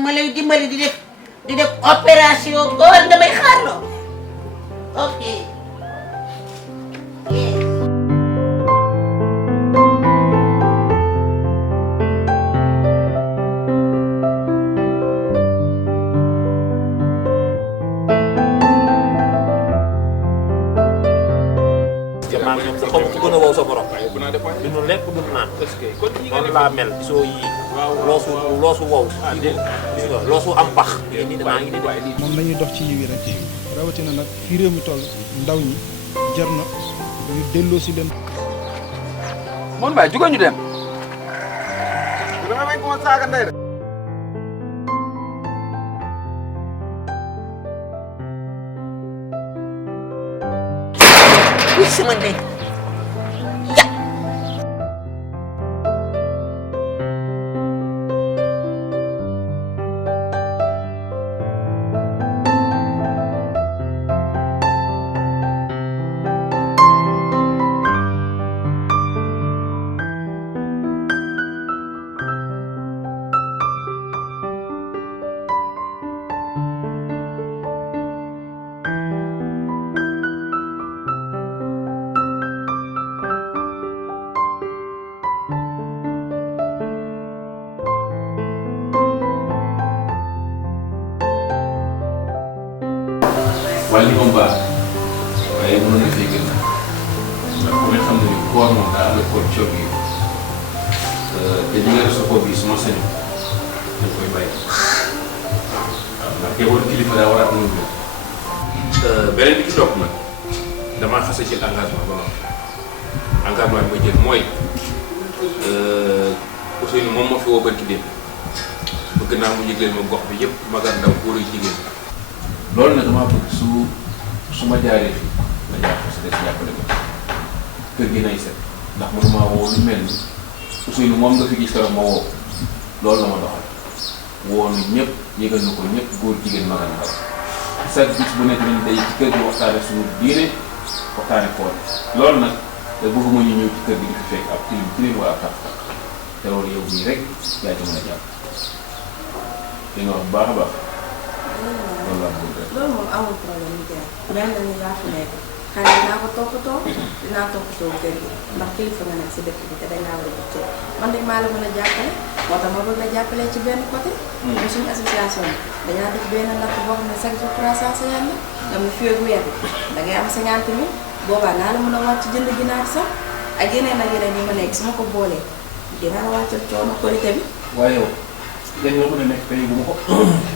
ma lay dimbali di def opération góor damay xaarloo ok yes. maa ngi ñoom sax xaw ma ku gën a wow sa borom. dina lekk dina naan. noonu laa mel gisoo yi loosu wow. gis nga loosu am pax. maa ngi nii moom lañuy dox ci yiw yi rek rawatina nag fi réew mi toll ndaw ñi jar na ñu delloo si leen. Mon Baye jugo ñu dem. dama bañ ko saaga ndey rek. oui sama ndey ya. waaye li moom baax waaye mënoon na fee gën ndax ku ne xam ne ni koor moom daa amee koor coob yi te ñi nga def sa koor bi suma sañu dañ koy bàyyi waaw ndax teewul kilifa daa war a am lu mel. beneen bi ci topp nag damaa xas a jël engagement ba noppi engagement bi ma jël mooy Ousseynou moom moo fi woo barki démb bëgg naa mu yëgleel ma gox bi yëpp magar ndaw góor yi jigéen loolu nag damaa bëgg su ma jaaree fii nga jaar ko si des jàppale ko kër gi nay set ndax mënuma woo lu mel ni Ousseynou moom nga fi gis keroog ma woo loolu la ma doxal woo na ñëpp yëgal na ko ñëpp góor jigéen mag ak ndaw chaque bis bu nekk nañ day ci kër gi waxtaane suñu diine waxtaane koor loolu nag te bëgguma ñu ñëw ci kër gi di fi fekk ab tilim wala ab tàq-tàq te loolu yow bii rek yaa ci mën a jàpp li nga wax bu baax a baax loolu moom amul problème mu jeex benn ni laa fi nekk xëy na dinaa ko toppatoo kër gi ndax kilifa nga nekk si dëkk bi te dañ laa war a jox man de maa la mën a jàppale moo tax ma bëgg la jàppale ci benn côté. ñu suñu association bi dañaa def benn natt boo xam ne chaque jour 350 la nga mu fii ak weer bi da ngay am 50 000 boobaa naa la mën a wàcc jënd ginaar sax ak yeneen yi ma nekk su ma ko boolee dinaa la wàccal coono qualité bi. waaye yow yéen ñoo mën a nekk tey bu ma ko.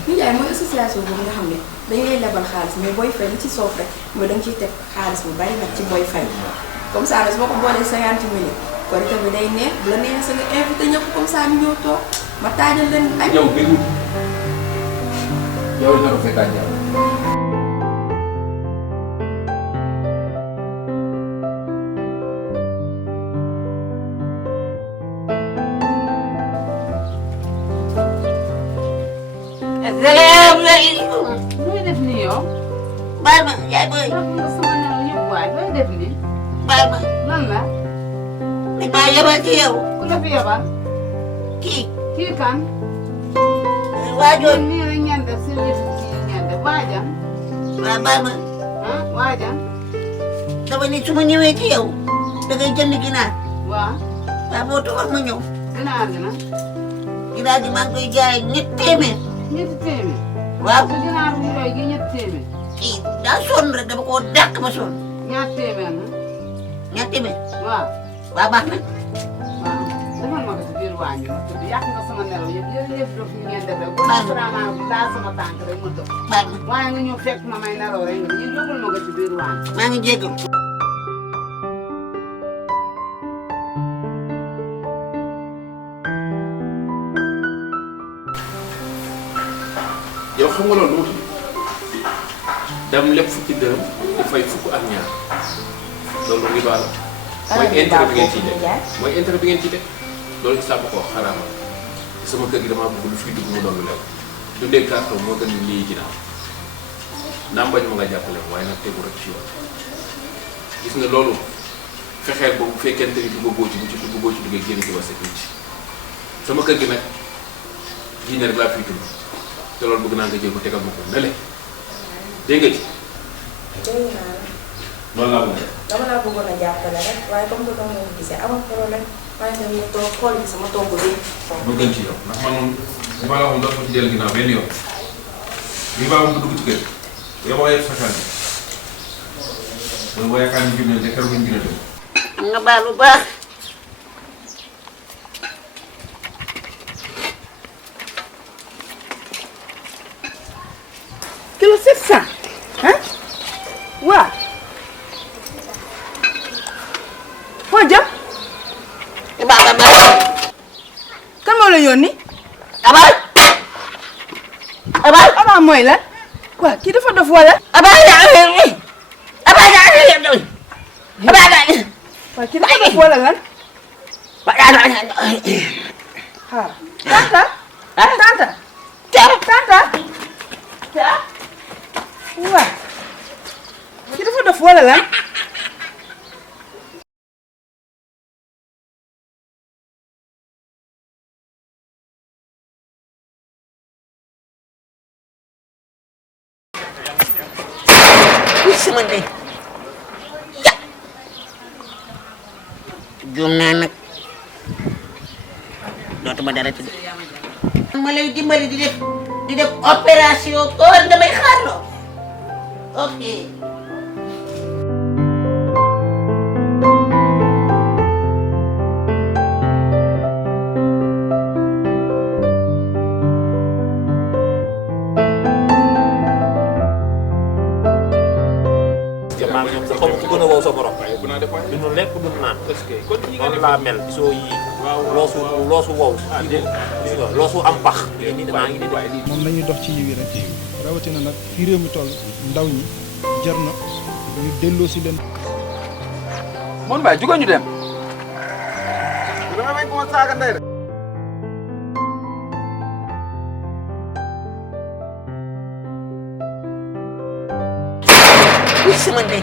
Ndiaye mooy association boobu nga xam ne dañ lay lebal xaalis mais booy fay li ci soof rek mooy da nga ciy teg xaalis bu bari nag ci booy fay comme ça su ma ko boolee 50 000 korite bi day neex bu la neexee sa nga invité ñëpp comme ça ñu ñëw toog ma taajal leen añ. yow déglu yow dina ko fekkaat jàpp. asalaamaaleykum. looy def nii yow. baal ma yaay booy. ndax nga sama nelaw yëpp waay looy def nii. baal ma. lan la. dañ maa yebal ci yow. ku la fi yebal. kii. kii kan. waajoon. nii rek ngeen def si yëf kii ngeen def waajan. waaw baal ma. ah waajan. dama ni su ma ñëwee ci yow da ngay jënd ginaar. waaw. waaw boo toogal ma ñëw. ginaar gi nag. ginaar gi maa ngi koy jaayee ñetti téeméer. ñetti téeméer. waaw. su ginaar bu doy gi ñetti téeméer. kii daa sonn rek dama koo dàq ba sonn. ñaar téeméer na. ñetti téeméer. waaw. waaw baax na. waaw defal ma ko si biir wàññi ma tëdd yàq nga sama nelaw yëpp yëpp dof yi ngeen def rek. baax na vraiment bu laal sama tànk rek ma dof. baax na waaye nga ñëw fekk ma may nelaw rek nga ñu yóbbul ma ko ci biir wàññi. maa ngi jégalu. yow xam nga loolu lu ma tudd dem lépp fukki dërëm di fay fukk ak ñaar loolu riba la. mooy intérêt bi ngeen ciy teg mooy intérêt bi ngeen ciy teg loolu ci sàmm ko xaraamal sama kër gi damaa bëgg lu fiy dugg mu doon lu lew dundee carton moo gën lii ginnaaw naam bañ ma nga jàppale waaye nag tegu rek ci yoon gis nga loolu fexeel boobu bu fekkente ni duggagoo ci bu ci duggagoo ci duggee génn ci war sa ci sama kër gi nag diine rek laa fiy dund te loolu bëgg naa nga jël ko tegal ma ko nële dégg nga ci dégg naa la. loolu laa bëgg dama laa bëggoon a jàppale rek waaye comme que dama ko gisee amul problème waaye dem ñu toog xool bi sama togg bi. ma gën ci yow ndax man moom li ma la waxoon doo ko ci dellu ginnaaw benn yoon bii baa moom nga dugg ci kër yow ma yegg sa kan loolu boo yaakaar ni jub nañ te keroog ngeen gën a dem nga baal bu baax. kilo 700 ah waaw foo jëm kan moo la yónni Abal. Abal. Abaa mooy lan waaw kii dafa dof wala Abal yaa ngi nii. Abal yaa ngi nii. Abal yaa ngi nii. waaw kii dafa dof wala lan xaar tanta tanta tanta waaw kii dafa dof wala lan sama ndey. juum naa nag dootuma dara ci ma lay dimbali di def opération or nga may xaarloo ok. maa ngi ñoom sax xaw ma ku gën a wow sa borom du nu lekk du nu naan noonu laa mel gisoo yi loosu wow gis nga loosu am pax nii damaa ngi nii moom nañuy dox ci yiw yi rek rawatina nag fi réew mi toll ndaw ñi jar na ñu delloo si leen. Mon Mbaye jugal ñu dem. dama bañ ko ma saaga ndey de. sama ndey.